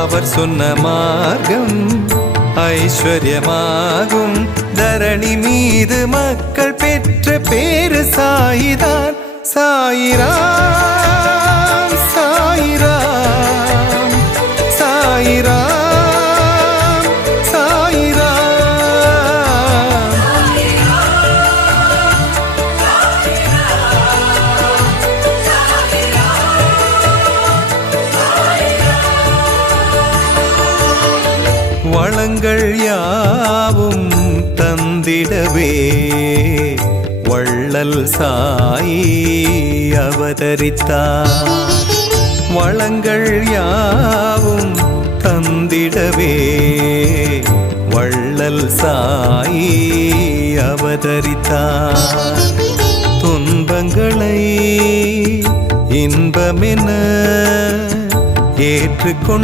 அவர் சொன்ன மார்க்கம் ஐஸ்வர்யமாகும். தரணி மீது மக்கள் பெற்ற பேரு சாயிதான். சாயிராம் சாயிராம் சாயிராம் சாயிராம். வளங்கள் யாவும் தந்திடவே வள்ளல் சாயி அவதரித்தார். வளங்கள் யாவும் தந்திடவே வள்ளல் சாயி அவதரித்தார். துன்பங்களை இன்பமென ஏற்றுக்கொண்டு